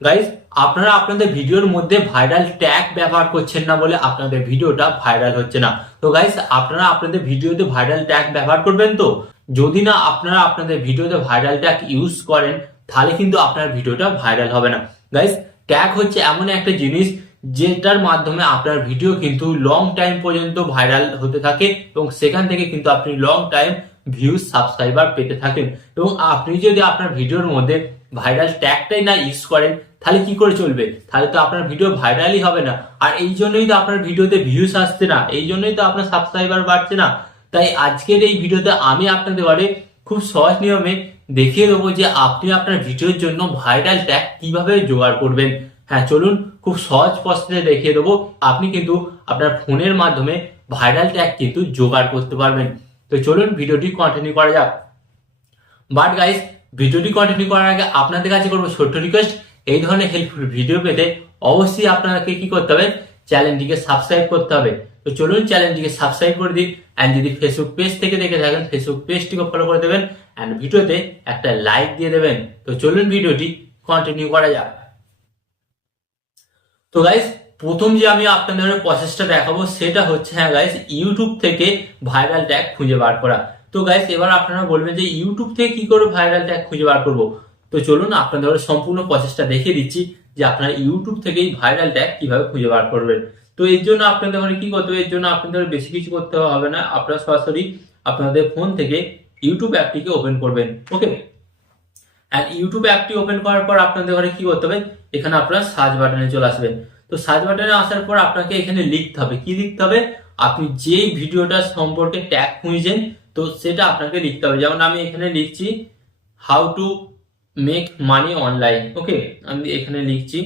Guys, আপনারা আপনাদের ভিডিওর মধ্যে ভাইরাল ট্যাগ ব্যবহার করছেন না বলে আপনাদের ভিডিওটা ভাইরাল হচ্ছে না। তো গাইজ, আপনারা আপনাদের ভিডিওতে ভাইরাল ট্যাগ ব্যবহার করবেন তো। যদি না আপনারা আপনাদের ভিডিওতে ভাইরাল ট্যাগ ইউজ করেন, তাহলে কিন্তু আপনার ভিডিওটা ভাইরাল হবে না। গাইজ, ট্যাগ হচ্ছে এমন একটা জিনিস যেটার মাধ্যমে আপনার ভিডিও কিন্তু লং টাইম পর্যন্ত ভাইরাল হতে থাকে এবং সেখান থেকে কিন্তু আপনি লং টাইম ভিউজ সাবস্ক্রাইবার পেতে থাকেন। এবং আপনি যদি আপনার ভিডিওর মধ্যে ভাইরাল ট্যাগটাই না ইউজ করেন, তাহলে কি করে চলবে? তাহলে তো আপনার ভিডিও ভাইরালই হবে না। আর এই জন্যই তো আপনার ভিডিওতে ভিউজ আসছে না, এই জন্যই তো আপনার সাবস্ক্রাইবার বাড়ছে না। তাই আজকের এই ভিডিওতে আমি আপনাদের বারে খুব সহজ নিয়মে দেখিয়ে দেবো যে আপনি আপনার ভিডিওর জন্য ভাইরাল ট্যাগ কিভাবে জোগাড় করবেন। হ্যাঁ, চলুন খুব সহজ প্রসেসে দেখিয়ে দেবো। আপনি কিন্তু আপনার ফোনের মাধ্যমে ভাইরাল ট্যাগ কিন্তু জোগাড় করতে পারবেন। তো চলুন ভিডিওটি কন্টিনিউ করা যাক। বাট গাইস, ভিডিওটি কন্টিনিউ করার আগে আপনাদের কাছে করবো ছোট্ট রিকোয়েস্ট, এই ধরনের হেল্পফুল ভিডিও পেতে অবশ্যই আপনাকে কি করতে হবে, চ্যানেলটিকে সাবস্ক্রাইব করতে হবে। তো চলুন চ্যানেলটিকে সাবস্ক্রাইব করে দিন। অ্যান্ড যদি ফেসবুক পেজ থেকে দেখে থাকেন, ফেসবুক পেজটিকে ফলো করে দেবেন অ্যান্ড ভিডিওতে একটা লাইক দিয়ে দেবেন। তো চলুন ভিডিওটি কন্টিনিউ করা যাক। তো গাইস, প্রথম যে আমি আপনাদের প্রসেসটা দেখাবো সেটা হচ্ছে, হ্যাঁ গাইস, ইউটিউব থেকে ভাইরাল ট্যাগ খুঁজে বার করা। তো গাইস, এবার আপনারা বলবেন যে ইউটিউব থেকে কি করে ভাইরাল ট্যাগ খুঁজে বার করব। তো চলুন আপনাদের সম্পূর্ণ প্রসেসটা দেখিয়ে দিচ্ছি যে আপনারা ইউটিউব থেকেই ভাইরাল ট্যাগ কিভাবে খুঁজে বার করবেন। তো এর জন্য আপনাদের কি করতে হবে? এর জন্য আপনাদের বেশি কিছু করতে হবে না, আপনারা সরাসরি আপনাদের ফোন থেকে ইউটিউব অ্যাপটিকে ওপেন করবেন। ওকে, অ্যান্ড ইউটিউব অ্যাপটি ওপেন করার পর আপনাদের ঘরে কি করতে হবে, এখানে আপনারা সার্চ বাটনে চলে আসবেন। তো সার্চ বাটনে আসার পর আপনাকে এখানে লিখতে হবে, কি লিখতে হবে, আপনি যেই ভিডিওটা সম্পর্কে ট্যাগ খুঁজছেন তো সেটা আপনাকে লিখতে হবে। যেমন আমি এখানে লিখছি how to make money online. Okay, আমি এখানে লিখছি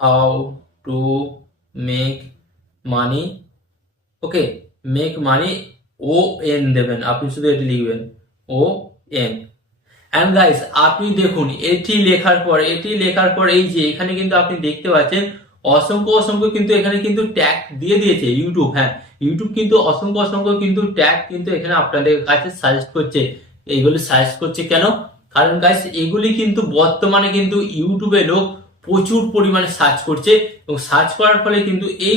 how to make money. Okay, make money, ও এন দেবেন, আপনি শুধু এটি লিখবেন, ও এন। এন্ড গাইস, আপনি দেখুন এটি লেখার পর এই যে এখানে কিন্তু আপনি দেখতে পাচ্ছেন অসংখ্য অসংখ্য কিন্তু এখানে কিন্তু ট্যাগ দিয়ে দিয়েছে ইউটিউব। হ্যাঁ, ইউটিউব কিন্তু অসংখ্য অসংখ্য কিন্তু ট্যাগ কিন্তু এখানে আপনাদের কাছে সাজেস্ট করছে। এইগুলি সাজেস্ট করছে কেন? কারণ গাইস, এগুলি কিন্তু বর্তমানে কিন্তু ইউটিউবে লোক প্রচুর পরিমাণে সার্চ করছে এবং সার্চ করার ফলে কিন্তু এই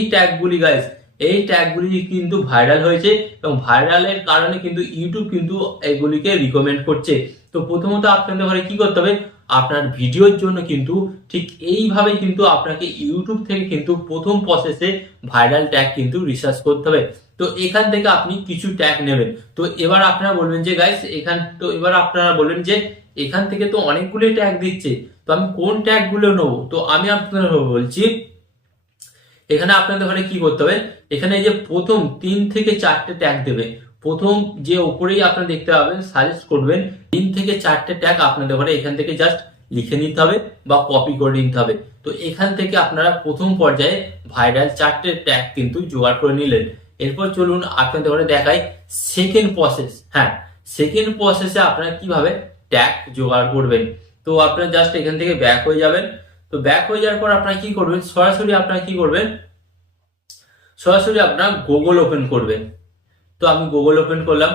ট্যাগগুলি কিন্তু ভাইরাল হয়েছে এবং ভাইরালের কারণে কিন্তু ইউটিউব কিন্তু এগুলিকে রিকমেন্ড করছে। তো প্রথমত আপনাদের ঘরে কি করতে হবে, আপনার ভিডিওর জন্য কিন্তু ঠিক এইভাবে কিন্তু আপনাকে ইউটিউব থেকে কিন্তু প্রথম প্রসেসে ভাইরাল ট্যাগ কিন্তু রিসার্চ করতে হবে। তো এখান থেকে আপনি কিছু ট্যাগ নেবেন। তো এবার আপনারা বলবেন যে গাইস, এখান থেকে তো অনেকগুলো ট্যাগ দিচ্ছে, তো আমি কোন ট্যাগ গুলো নেবো? তো আমি আপনাদের বলছি, এখানে আপনাদের ঘরে কি করতে হবে, এখানে যে প্রথম 3 থেকে 4টে ট্যাগ দেবে। প্রথম যে উপরেই আপনারা দেখতে পাবেন সাজেস্ট করবেন, 3 থেকে 4টে ট্যাগ আপনাদের ঘরে এখান থেকে জাস্ট লিখে নিতে হবে বা কপি করে নিতে হবে। তো এখান থেকে আপনারা প্রথম পর্যায়ে ভাইরাল 4টে ট্যাগ কিন্তু জোগাড় করে নিলেন। এরপর চলুন আপনাদের ঘরে দেখাই সেকেন্ড প্রসেস। হ্যাঁ, সেকেন্ড প্রসেসে আপনারা কিভাবে ট্যাগ জোগাড় করবেন। তো আপনারা জাস্ট এখান থেকে ব্যাক হয়ে যাবেন। তো ব্যাক হয়ে যাওয়ার পর আপনারা কি করবেন, সরাসরি আপনারা গুগল ওপেন করবেন। তো আমি গুগল ওপেন করলাম।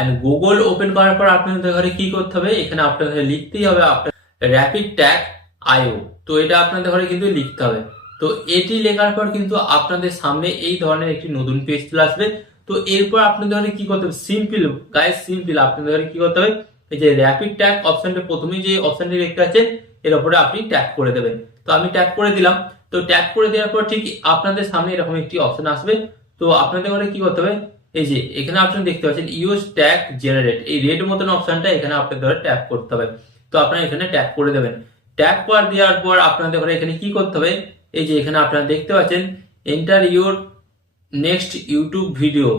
এন্ড গুগল ওপেন করার পর আপনাদের ঘরে কি করতে হবে, এখানে আপনাদের লিখতেই হবে আপনার র্যাপিড ট্যাগ আইও। তো এটা আপনাদের ঘরে কিন্তু লিখতে হবে। তো এটি লেখার পর কিন্তু আপনাদের সামনে এই ধরনের একটি নতুন পেজ চলে আসবে। তো এরপর আপনাদের ঘরে কি করতে হবে, সিম্পল আপনাদের ঘরে কি করতে হবে, এই যে র্যাপিড ট্যাগ অপশনটা প্রথমেই যে অপশনটি দেখতে পাচ্ছেন এর উপরে আপনি ট্যাগ করে দেবেন। তো আমি ট্যাগ করে দিলাম। তো ট্যাগ করে দেওয়ার পর ঠিক আপনাদের সামনে এরকম একটি অপশন আসবে। তো আপনাদের ঘরে কি করতে হবে, এই যে এখানে অপশন দেখতে পাচ্ছেন ইউজ ট্যাগ জেনারেট, এই রেড মতন অপশনটা এখানে আপনাদের ধরে ট্যাগ করতে হবে। তো আপনারা এখানে ট্যাগ করে দেবেন। ট্যাগ করে দেওয়ার পর আপনাদের ঘরে এখানে কি করতে হবে, এই যে এখানে আপনারা দেখতে পাচ্ছেন enter your next YouTube video.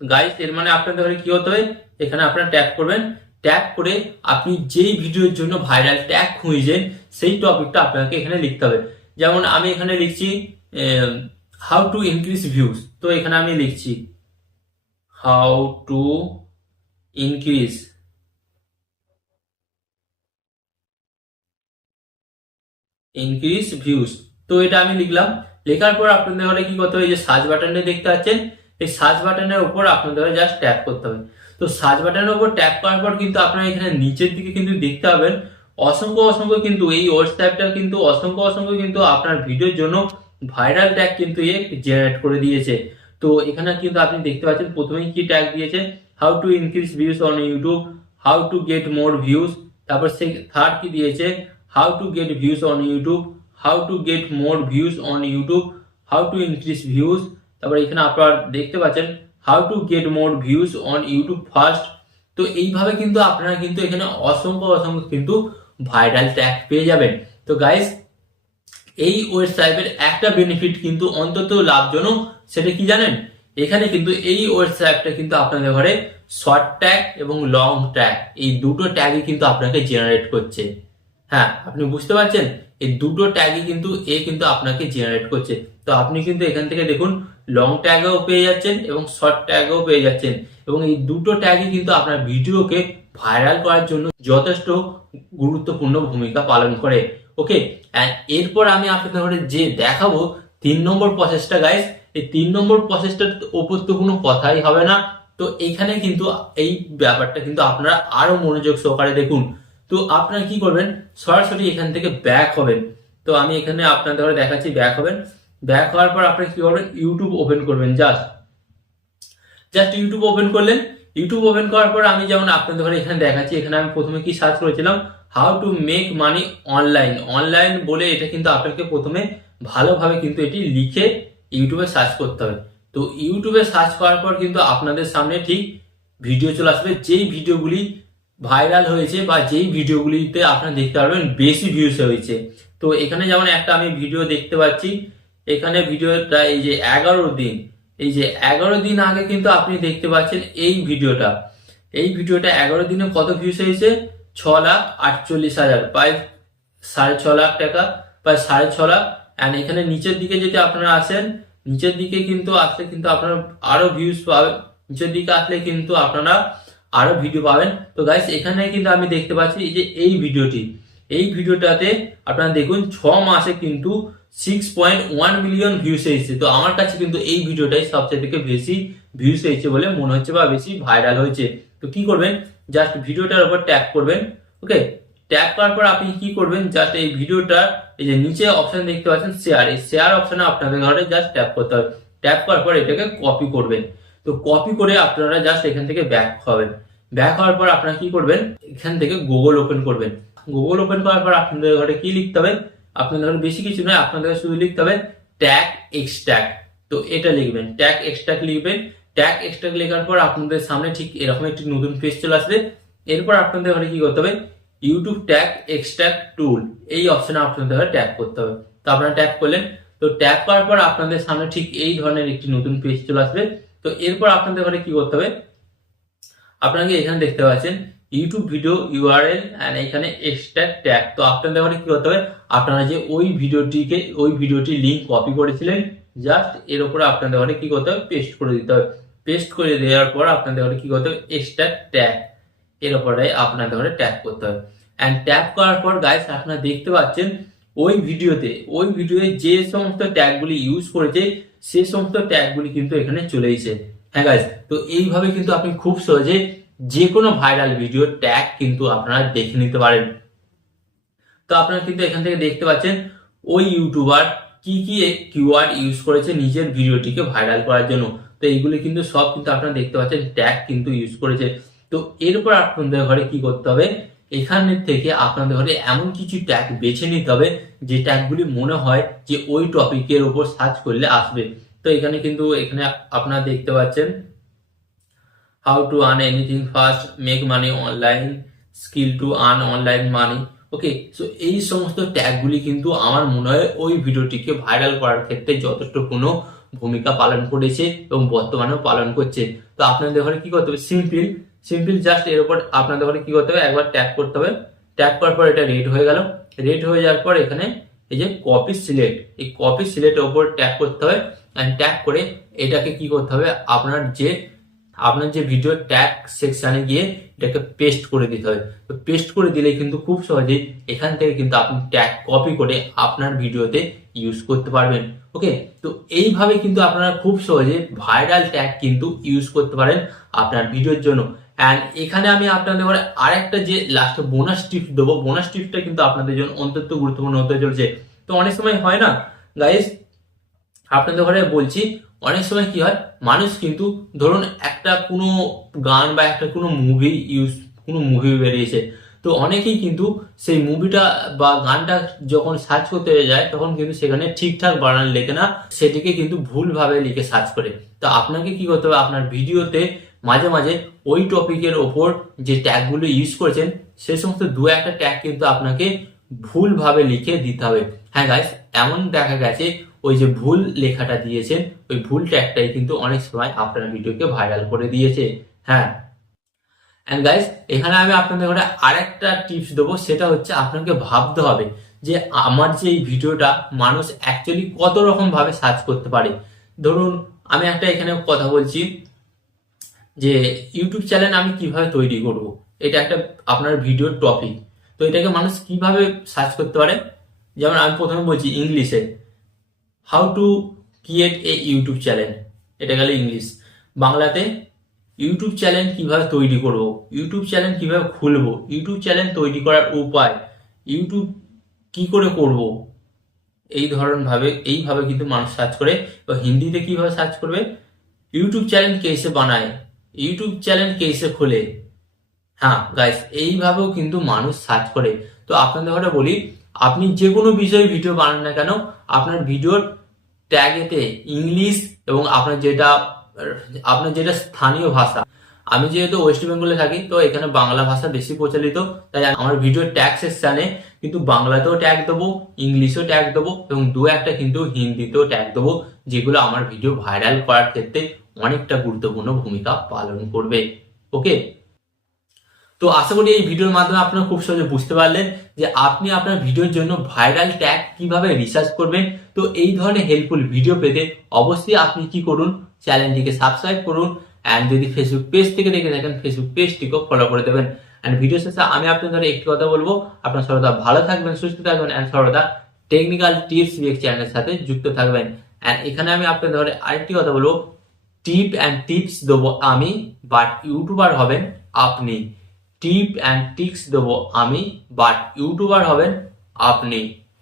Guys, এর মানে আপনাদের ঘরে কি হতে হবে, এখানে আপনারা ট্যাগ করবেন। ট্যাগ করে আপনি যেই ভিডিওর জন্য ভাইরাল ট্যাগ খুঁজছেন সেই টপিকটা আপনাকে এখানে লিখতে হবে। যেমন আমি এখানে লিখছি হাউ টু ইনক্রিজ ভিউজ। তো এখানে আমি লিখছি হাউ টু ইনক্রিজ ভিউজ। তো এটা আমি লিখলাম। লেখার পর আপনাদের ঘরে কি করতে হবে, যে সার্চ বাটনটা দেখতে পাচ্ছেন এই সার্চ বাটনের উপর আপনাদের জাস্ট ট্যাপ করতে হবে। তো তো সার্চ বাটনের উপর ট্যাপ করার পর কিন্তু আপনারা এখানে নিচের দিকে কিন্তু দেখতে পাবেন অসংখ্য অসংখ্য কিন্তু এই হোয়াটসঅ্যাপটা কিন্তু অসংখ্য অসংখ্য কিন্তু আপনার ভিডিওর জন্য ভাইরাল ট্যাগ কিন্তু জেনারেট করে দিয়েছে। তো এখানে কিন্তু আপনি দেখতে পাচ্ছেন প্রথমেই কি ট্যাগ দিয়েছে, how to increase views on YouTube, how to get more views, তারপর সে থার্ড কি দিয়েছে, how to get views on YouTube, how to get more views on YouTube, how to increase views, তারপর এখানে আপনারা দেখতে পাচ্ছেন how to get more views on YouTube first. তো এইভাবে কিন্তু আপনারা কিন্তু এখানে অসংখ্য অসংখ্য কিন্তু ভাইরাল ট্যাগ পেয়ে যাবেন। তো গাইস এই ওয়েবসাইটের একটা বেনিফিট কিন্তু অন্তত লাভজনক, সেটা কি জানেন, এখানে কিন্তু এই ওয়েবসাইটটা কিন্তু আপনাদের ঘরে শর্ট ট্যাগ এবং লং ট্যাগ এই দুটো ট্যাগই কিন্তু আপনাকে জেনারেট করছে। হ্যাঁ, আপনি বুঝতে পারছেন, এই দুটো ট্যাগই কিন্তু কিন্তু আপনাকে জেনারেট করছে। তো আপনি কিন্তু এখান থেকে দেখুন লং ট্যাগও পেয়ে যাচ্ছেন এবং শর্ট ট্যাগও পেয়ে যাচ্ছেন, এবং এই দুটো ট্যাগই কিন্তু আপনার ভিডিওকে ভাইরাল করার জন্য যথেষ্ট গুরুত্বপূর্ণ ভূমিকা পালন করে। ওকে, এরপর আমি আপনাদের যে দেখাবো 3 নম্বর প্রসেসটা গাইস, এই 3 নম্বর প্রসেসটার ওপর তো কোনো কথাই হবে না। তো এইখানে কিন্তু এই ব্যাপারটা কিন্তু আপনারা আরো মনোযোগ সহকারে দেখুন। তো আপনারা কি করবেন, সরাসরি এখান থেকে ব্যাক হবেন। তো আমি এখানে আপনাদের দেখাচ্ছি, ব্যাক হবেন। ব্যাক হওয়ার পর আপনারা কি করবেন, ইউটিউব ওপেন করবেন। জাস্ট ইউটিউব ওপেন করলেন। ইউটিউব ওপেন করার পর আমি যেমন আপনাদের এখানে দেখাচ্ছি, এখানে আমি প্রথমে কি সার্চ করেছিলাম, how to make money online বলে এটা কিন্তু আপনাকে প্রথমে ভালোভাবে কিন্তু এটি লিখে ইউটিউবে সার্চ করতে হবে। তো ইউটিউবে সার্চ করার পর কিন্তু আপনাদের সামনে ঠিক ভিডিও চলে আসবে, যেই ভিডিওগুলি ভাইরাল হয়েছে বা যেই ভিডিওগুলিতে আপনারা দেখতে পারবেন বেশি ভিউজ হয়েছে। তো এখানে যেমন একটা আমি ভিডিও দেখতে পাচ্ছি, এখানে ভিডিওটা এই যে 11 দিন, এই যে 11 দিন আগে কিন্তু আপনি দেখতে পাচ্ছেন এই ভিডিওটা 11 দিনে কত ভিউজ হয়েছে, 6,48,000, প্রায় 6.5 লাখ টাকা, প্রায় 6.5 লাখ। এন্ড এখানে নিচের দিকে যদি আপনারা আসেন, নিচের দিকে কিন্তু আসলে কিন্তু আপনারা আরো ভিউজ পাবেন, নিচের দিকে আসলে কিন্তু আপনারা আরো ভিডিও পাবেন। তো গাইস এখানে কিন্তু আমি দেখতে পাচ্ছি এই যে এই ভিডিওটাতে আপনারা দেখুন 6 মাসে কিন্তু 6.1 মিলিয়ন ভিউজ এসেছে। তো আমার কাছে কিন্তু এই ভিডিওটাই সবচেয়ে থেকে বেশি ভিউজ এসেছে বলে মনে হচ্ছে বা বেশি ভাইরাল হয়েছে। তো কি করবেন, জাস্ট ভিডিওটার উপর ট্যাপ করবেন। ওকে, ট্যাপ করার পর আপনি কি করবেন, জাস্ট এই ভিডিওটা এই যে নিচে অপশন দেখতে পাচ্ছেন শেয়ার, এই শেয়ার অপশনে আপনাদের ঘরে জাস্ট ট্যাপ করতে হবে। ট্যাপ করার পর এটাকে কপি করবেন। তো কপি করে আপনারা জাস্ট এখান থেকে ব্যাক হবেন। ব্যাক হওয়ার পর আপনারা কি করবেন, এখান থেকে গুগল ওপেন করবেন। গুগল ওপেন করার পর আপনাদের ঘরে কি লিখতে হবে, আপনাদের ঘরে বেশি কিছু নয়, আপনাদের শুধু লিখতে হবে ট্যাগ এক্সট্র্যাক্ট। তো এটা লিখবেন, ট্যাগ এক্সট্র্যাক্ট লিখবেন। ট্যাগ এক্সট্র্যাক্ট লেখার পর আপনাদের সামনে ঠিক এরকম একটি নতুন পেজ চলে আসবে। এরপর আপনাদের ঘরে কি করতে হবে, ইউটিউব ট্যাগ এক্সট্র্যাক্ট টুল এই অপশনে আপনাদের ঘরে ট্যাপ করতে হবে। তো আপনারা ট্যাপ করলেন। তো ট্যাপ করার পর আপনাদের সামনে ঠিক এই ধরনের একটি নতুন পেজ চলে আসবে। তো এরপর আপনাদের ঘরে কি করতে হবে, আপনাকে এখানে দেখতে পাচ্ছেন ইউটিউব ভিডিও ইউআরএল এন্ড এখানে এক্সট্রাক্ট ট্যাগ। তো আপনাদের ঘরে কি করতে হবে, আপনারা যে ওই ভিডিওটি লিংক কপি করেছিলেন, জাস্ট এর উপরে আপনাদের ঘরে কি করতে হবে, পেস্ট করে দিতে হবে। পেস্ট করে দেওয়ার পর আপনাদের ঘরে কি করতে হবে, এক্সট্রাক্ট ট্যাগ এর উপরে আপনাদের ঘরে ট্যাগ করতে হবে। এন্ড ট্যাগ করার পর গাইস আপনারা দেখতে পাচ্ছেন ওই ভিডিওতে যে সমস্ত ট্যাগগুলি ইউজ করেছে সে সমস্ত ট্যাগগুলি কিন্তু এখানে চলে এসেছে। হ্যাঁ গাইস, তো এইভাবে কিন্তু আপনি খুব সহজে যে কোনো ভাইরাল ভিডিও ট্যাগ কিন্তু আপনারা দেখে নিতে পারেন। তো আপনারা কিন্তু এখান থেকে দেখতে পাচ্ছেন ওই ইউটিউবার কি কিওয়ার্ড ইউজ করেছে নিজের ভিডিওটিকে ভাইরাল করার জন্য। তো এইগুলি কিন্তু সব কিন্তু আপনারা দেখতে পাচ্ছেন ট্যাগ কিন্তু ইউজ করেছে। তো এরপর আপনাদের ঘরে কি করতে হবে, এখানে থেকে আপনাদের ঘরে এমন কিছু ট্যাগ বেছে নিতে হবে যে ট্যাগগুলি মনে হয় যে ওই টপিকের উপর সার্চ করলে আসবে। তো এখানে আপনারা দেখতে পাচ্ছেন how to earn anything fast, make money online, skill to earn online money. Okay, so এই সমস্ত ট্যাগগুলি কিন্তু আমার মনে হয় ওই ভিডিওটিকে ভাইরাল করার ক্ষেত্রে যথেষ্টপূর্ণ ভূমিকা পালন করেছে এবং বর্তমানেও পালন করছে। তো আপনাদের ঘরে কি করতে হবে, সিম্পল জাস্ট এর উপর আপনাদের ঘরে কি করতে হবে, একবার ট্যাপ করতে হবে। ট্যাপ করার পর এটা রেড হয়ে গেল। রেড হয়ে যাওয়ার পর এখানে এই যে কপি সিলেক্ট, এই কপি সিলেক্টের উপর ট্যাপ করতে হবে। এন্ড ট্যাপ করে এটাকে কি করতে হবে, আপনার যে ভিডিও ট্যাগ সেকশনে গিয়ে এটাকে পেস্ট করে দিতে হবে। তো পেস্ট করে দিলে কিন্তু খুব সহজেই এখান থেকে কিন্তু আপনি ট্যাগ কপি করে আপনার ভিডিওতে ইউজ করতে পারবেন। ওকে, তো এইভাবে কিন্তু আপনারা খুব সহজে ভাইরাল ট্যাগ কিন্তু ইউজ করতে পারেন আপনার ভিডিওর জন্য। অ্যান্ড এখানে আমি আপনাদের ঘরে আরেকটা যে লাস্টে বোনাস টিপস দেবো, বোনাস টিপসটা কিন্তু আপনাদের জন্য অত্যন্ত গুরুত্বপূর্ণ হতে চলছে। তো অনেক সময় হয় না গাইস, আপনাদের ঘরে বলছি, অনেক সময় কি হয়, মানুষ কিন্তু ধরুন একটা কোনো গান বা একটা কোনো মুভি বেরিয়েছে, তো অনেকেই কিন্তু সেই মুভিটা বা গানটা যখন সার্চ করতে যায় তখন কিন্তু সেখানে ঠিকঠাক বানান লেখে না, সেটিকে কিন্তু ভুলভাবে লিখে সার্চ করে। তো আপনাকে কি করতে হবে, আপনার ভিডিওতে মাঝে মাঝে ওই টপিকের ওপর যে ট্যাগগুলো ইউজ করেছেন সে সমস্ত দু একটা ট্যাগ কিন্তু আপনাকে ভুলভাবে লিখে দিতে হবে। হ্যাঁ গাইস, এমন দেখা গেছে ওই যে ভুল লেখাটা দিয়েছেন ওই ভুল ট্যাগটাই কিন্তু অনেক সময় আপনার ভিডিওকে ভাইরাল করে দিয়েছে। হ্যাঁ, এন্ড গাইস, এখানে আমি আপনাদের ঘরে আরেকটা টিপস দেবো, সেটা হচ্ছে আপনাকে ভাবতে হবে যে আমার যে এই ভিডিওটা মানুষ অ্যাকচুয়ালি কত রকম ভাবে সার্চ করতে পারে। ধরুন আমি একটা এখানে কথা বলছি যে ইউটিউব চ্যানেল আমি কিভাবে তৈরি করব, এটা একটা আপনার ভিডিওর টপিক। তো এটাকে মানুষ কিভাবে সার্চ করতে পারে, যেমন আমি প্রথমে বলছি ইংলিশে, how to create a YouTube channel, এটা গেল ইংলিশ। বাংলাতে ইউটিউব চ্যানেল কিভাবে তৈরি করব, ইউটিউব চ্যানেল কিভাবে খুলবো, ইউটিউব চ্যানেল তৈরি করার উপায়, ইউটিউব কি করে করব, এইভাবে কিন্তু মানুষ সার্চ করে। তো হিন্দিতে কিভাবে সার্চ করবে, ইউটিউব চ্যানেল কেসে বানায়, ইউটিউব চ্যানেল কেসে খোলে। হ্যাঁ গাইস, এইভাবেও কিন্তু মানুষ সার্চ করে। তো আপনাদের ঘরে বলি, আপনি যে কোনো বিষয়ে ভিডিও বানান না কেন, আপনার ভিডিওর ট্যাগেতে ইংলিশ এবং আপনার যেটা স্থানীয় ভাষা, আমি যেহেতু ওয়েস্ট বেঙ্গলে থাকি তো এখানে বাংলা ভাষা বেশি প্রচলিত, তাই আমার ভিডিওর ট্যাগ সেকশনে কিন্তু বাংলাতেও ট্যাগ দেবো, ইংলিশেও ট্যাগ দেবো এবং দু একটা কিন্তু হিন্দিতেও ট্যাগ দেবো, যেগুলো আমার ভিডিও ভাইরাল করার ক্ষেত্রে অনেকটা গুরুত্বপূর্ণ ভূমিকা পালন করবে। ওকে, তো আশা করি এই ভিডিওর মাধ্যমে আপনারা খুব সহজে বুঝতে পারলেন যে আপনি আপনার ভিডিওর জন্য ভাইরাল ট্যাগ কিভাবে রিসার্চ করবেন। তো এই ধরনের হেল্পফুল ভিডিও পেতে অবশ্যই আপনি কি করুন, চ্যানেলটিকে সাবস্ক্রাইব করুন, অ্যান্ড যদি ফেসবুক পেজ থেকে দেখে থাকেন ফেসবুক পেজটিকেও ফলো করে দেবেন। অ্যান্ড ভিডিও শেষে আমি আপনাদের একটি কথা বলবো, আপনার সর্বদা ভালো থাকবেন, সুস্থ থাকবেন অ্যান্ড সর্বদা টেকনিক্যাল টিপস বিএক চ্যানেলের সাথে যুক্ত থাকবেন। অ্যান্ড এখানে আমি আপনাদের আরেকটি কথা বলবো, টিপ অ্যান্ড টিপস দেবো আমি, বাট ইউটিউবার হবেন আপনি। টিপ অ্যান্ড টিপস দেবো আমি, বাট ইউটিউবার হবেন আপনি।